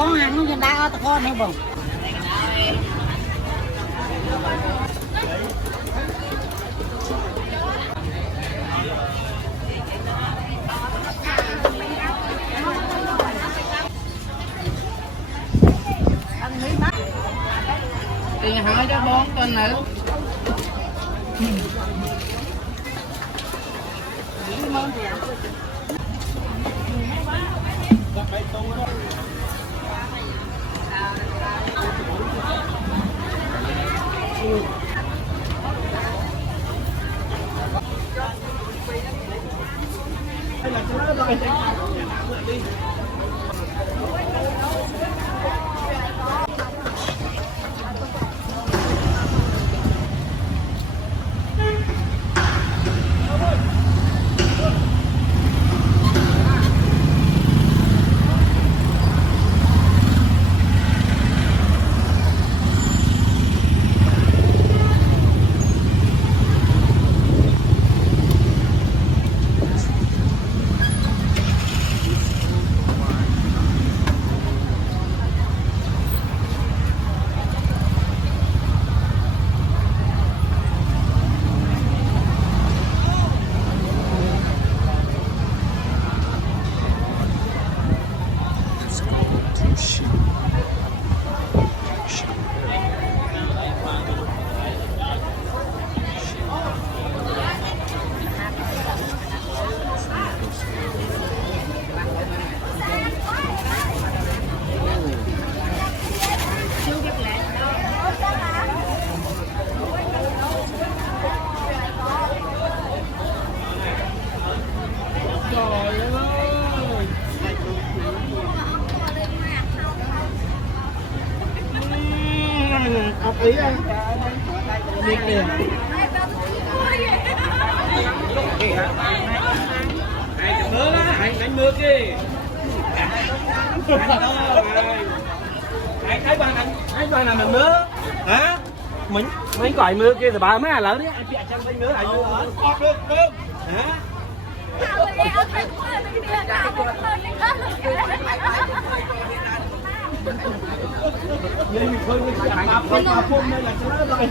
con hàng nó dân đa tao con nữa bông. Tiền hỏi cho 4 tuần nữa. Hợp lý anh. Đi kìa. Hãy mưa đó, hãy đánh mưa kìa. Hãy thấy bạn nào mình mưa. Hả? Mình gọi mưa kia thì bà mấy à lỡ đấy. Anh chạy trong đánh mưa lại vô. Được. Hả? Nên mình khơi cái chạm bạp không mà phun đây là cho nó rồi.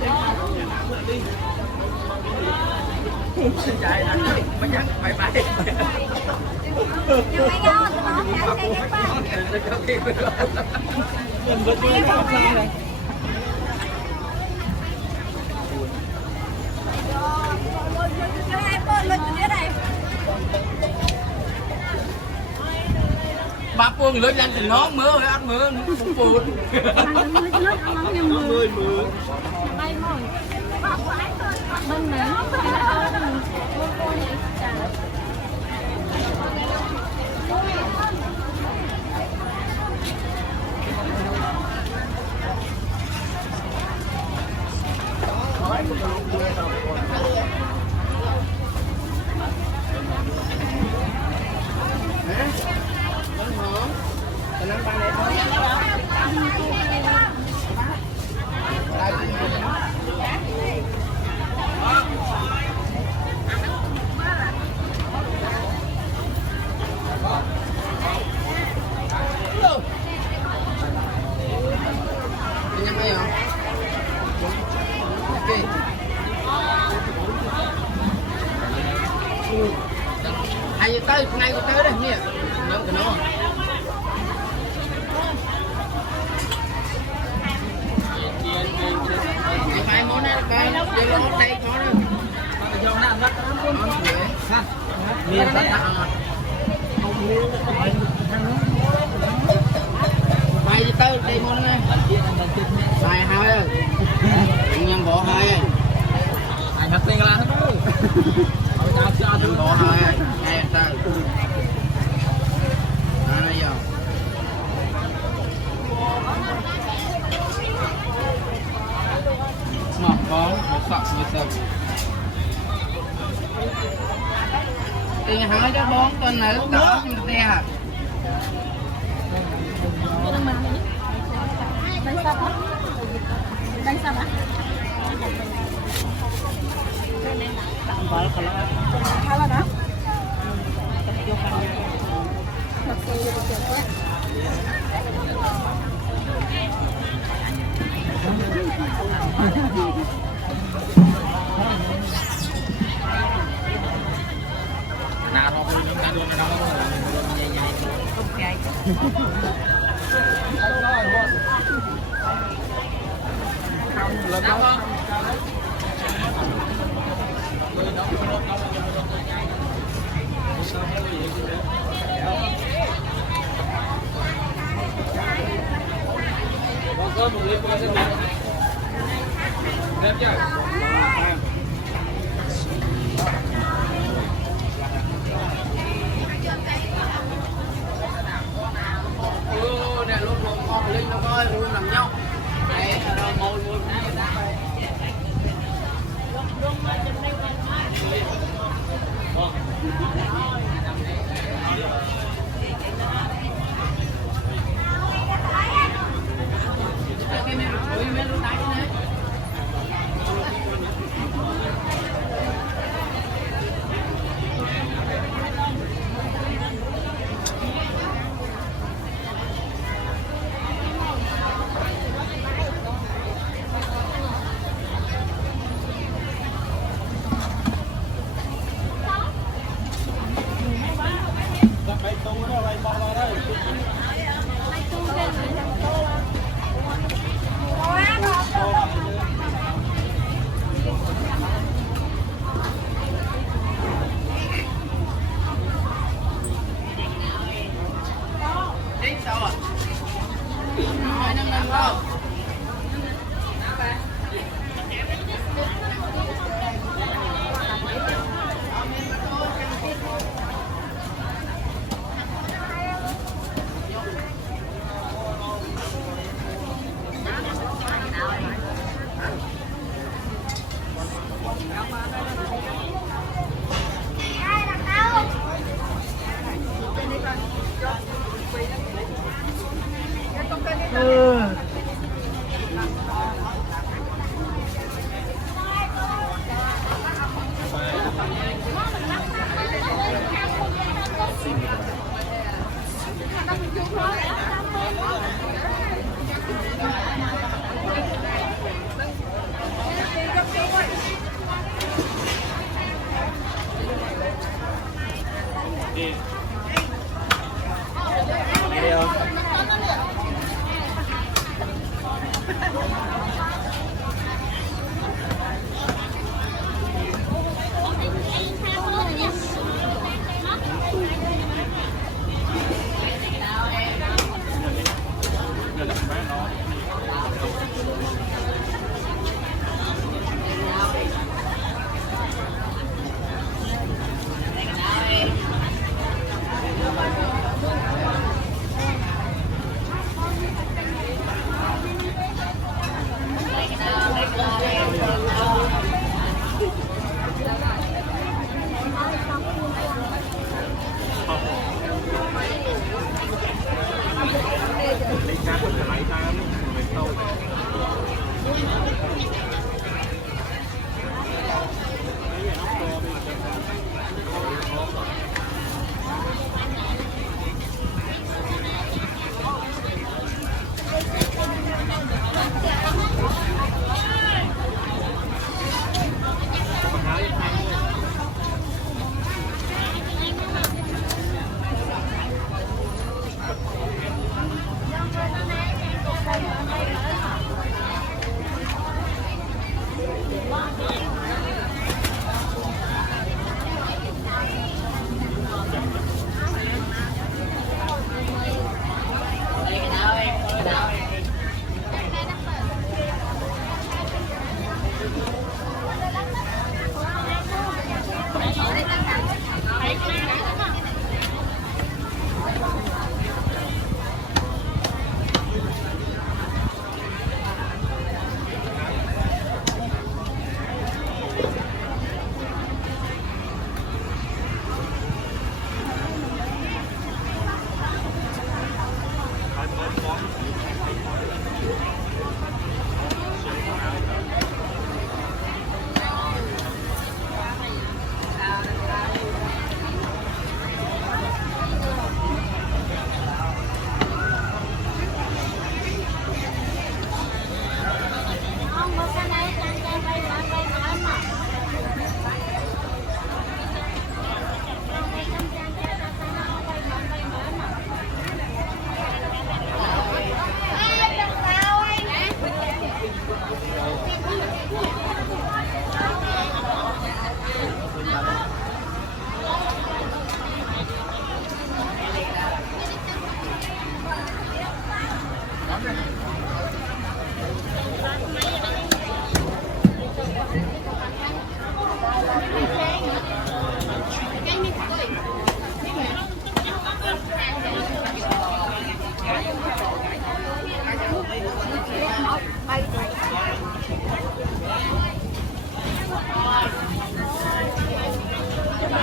Chạy đánh mới nhắn bye bye. Mình vẫn chưa có sao này. Bà Phương lớn nhanh thì nó mưa rồi ăn mưa nó cũng buồn. Mưa. Ai giờ tới ngay có tới đây nè, nó cái nó. Mai món này coi, giờ nó đây có đâu. Giờ nó ăn lắm ha. Miên tất cả. Mai giờ tới đây món này. Sai hai ơi. Nhân bộ hai ơi. Ai hết tiền là hết rồi. Đừng bỏ hai nghe ta đây giờ mỏng bóng một sọc một sọc tiền hỏi cho 4 tuần nữa đó mình tè Đây sao hả? Kalau dah, nào thôi chúng ta luôn đâu có một ly qua sẽ được đẹp chưa nè luôn một con linh nó coi luôn nằm nhau này rồi ngồi luôn เร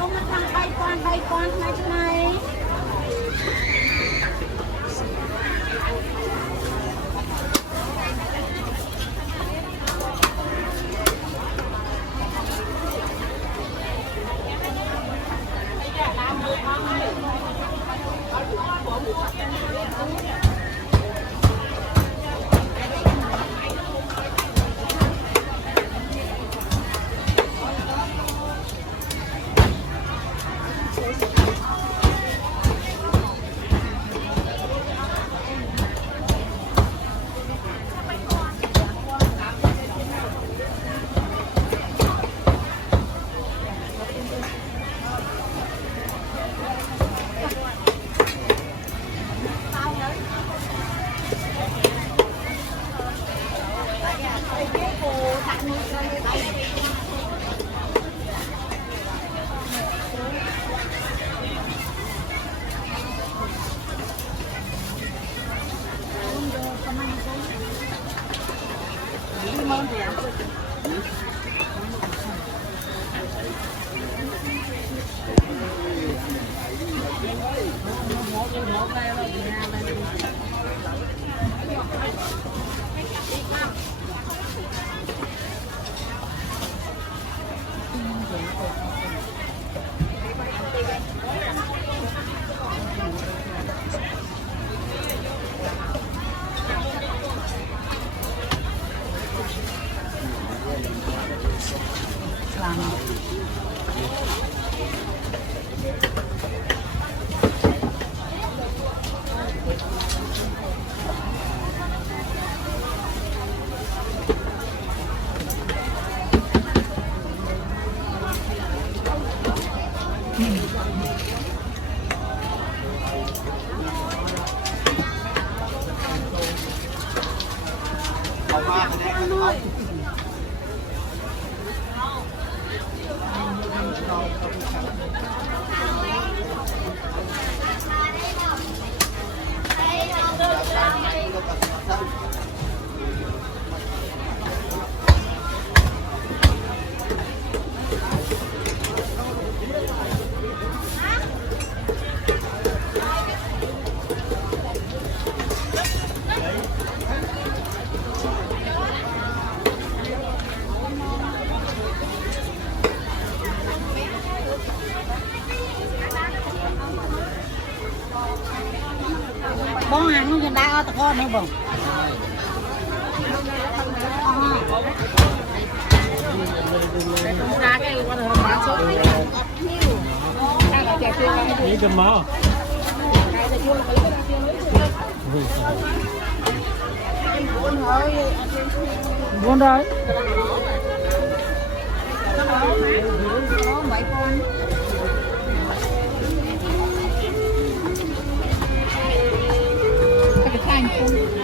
ามาทำใบก่อนมาทำไมบ้องหางกันได้เอาตะก้อนให้บ่งนี่จะมาbuồn rồi bảy con cái canh không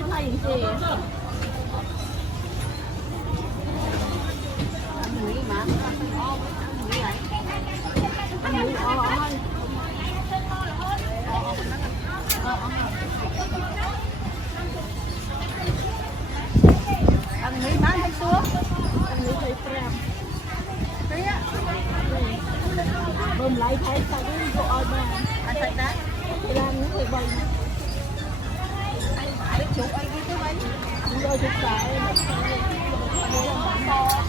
lấy thay gì ăn nghĩ mà ăn nghĩ vậy ăn nghĩ thôi ăn nghĩ bán hết xuống ăn nghĩ thấy phèm đấy á bơm lại thấy sao cái bộ ơi mà ăn sạch đấy thì làm những người bần cái chụp anh cái bánh chúng tôi chụp lại mua làm bánh to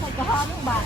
phải có hơn các bạn